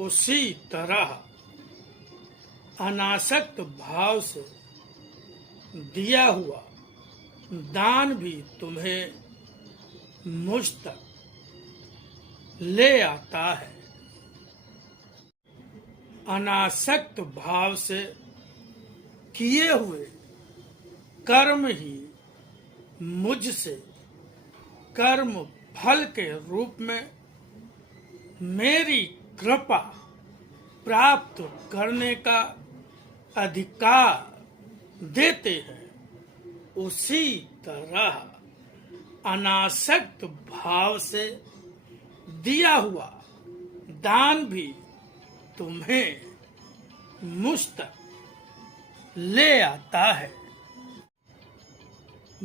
उसी तरह अनासक्त भाव से दिया हुआ दान भी तुम्हें मुझ तक ले आता है। अनासक्त भाव से किए हुए कर्म ही मुझसे कर्म फल के रूप में मेरी कृपा प्राप्त करने का अधिकार देते हैं। उसी तरह अनासक्त भाव से दिया हुआ दान भी तुम्हें मुझ तक ले आता है।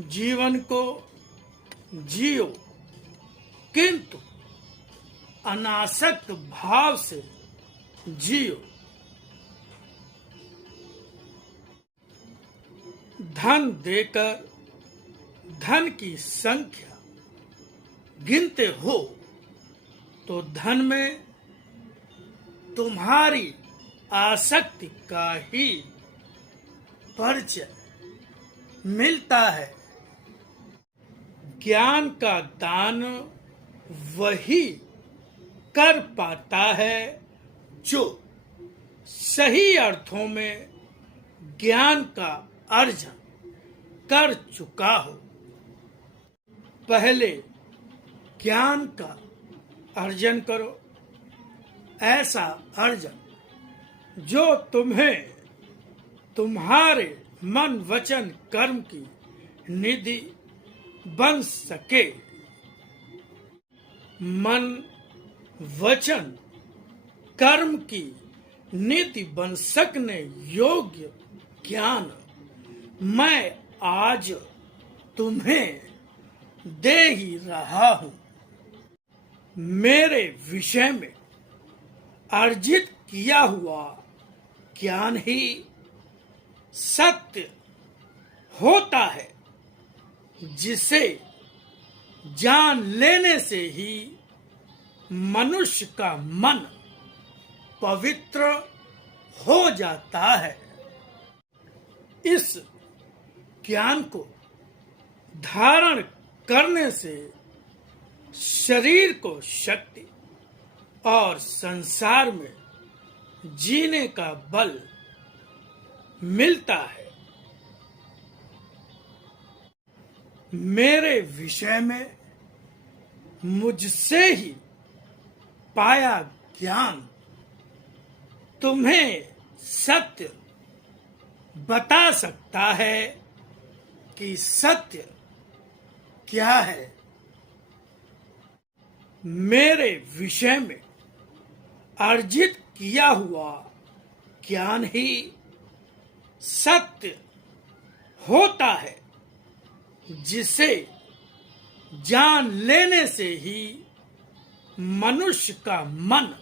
जीवन को जियो, किंतु अनासक्त भाव से जियो। धन देकर धन की संख्या गिनते हो तो धन में तुम्हारी आसक्ति का ही परिचय मिलता है। ज्ञान का दान वही कर पाता है जो सही अर्थों में ज्ञान का अर्जन कर चुका हो। पहले ज्ञान का अर्जन करो, ऐसा अर्जन जो तुम्हें तुम्हारे मन वचन कर्म की निधि बन सके। मन वचन कर्म की निधि बन सकने योग्य ज्ञान मैं आज तुम्हें दे ही रहा हूं। मेरे विषय में अर्जित किया हुआ ज्ञान ही सत्य होता है, जिसे जान लेने से ही मनुष्य का मन पवित्र हो जाता है। इस ज्ञान को धारण करने से शरीर को शक्ति और संसार में जीने का बल मिलता है। मेरे विषय में मुझसे ही पाया ज्ञान तुम्हें सत्य बता सकता है कि सत्य क्या है। मेरे विषय में अर्जित किया हुआ ज्ञान ही सत्य होता है, जिसे जान लेने से ही मनुष्य का मन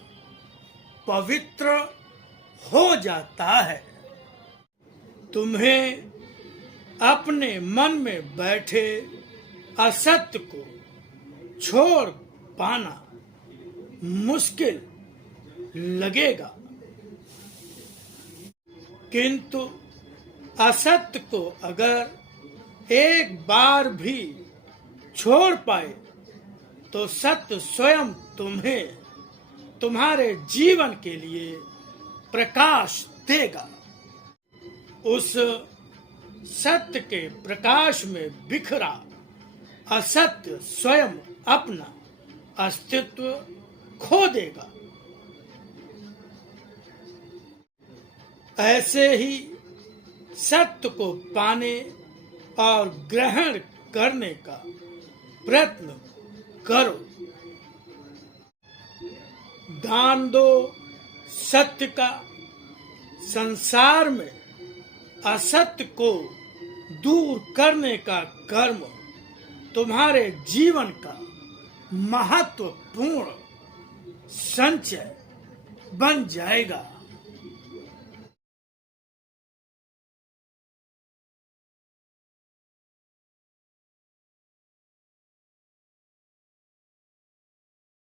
पवित्र हो जाता है। तुम्हें अपने मन में बैठे असत्य को छोड़ पाना मुश्किल लगेगा, किंतु असत्य को अगर एक बार भी छोड़ पाए तो सत्य स्वयं तुम्हें तुम्हारे जीवन के लिए प्रकाश देगा। उस सत्य के प्रकाश में बिखरा असत्य स्वयं अपना अस्तित्व खो देगा। ऐसे ही सत्य को पाने और ग्रहण करने का प्रयत्न करो। दान दो सत्य का। संसार में असत्य को दूर करने का कर्म तुम्हारे जीवन का महत्वपूर्ण संचय बन जाएगा।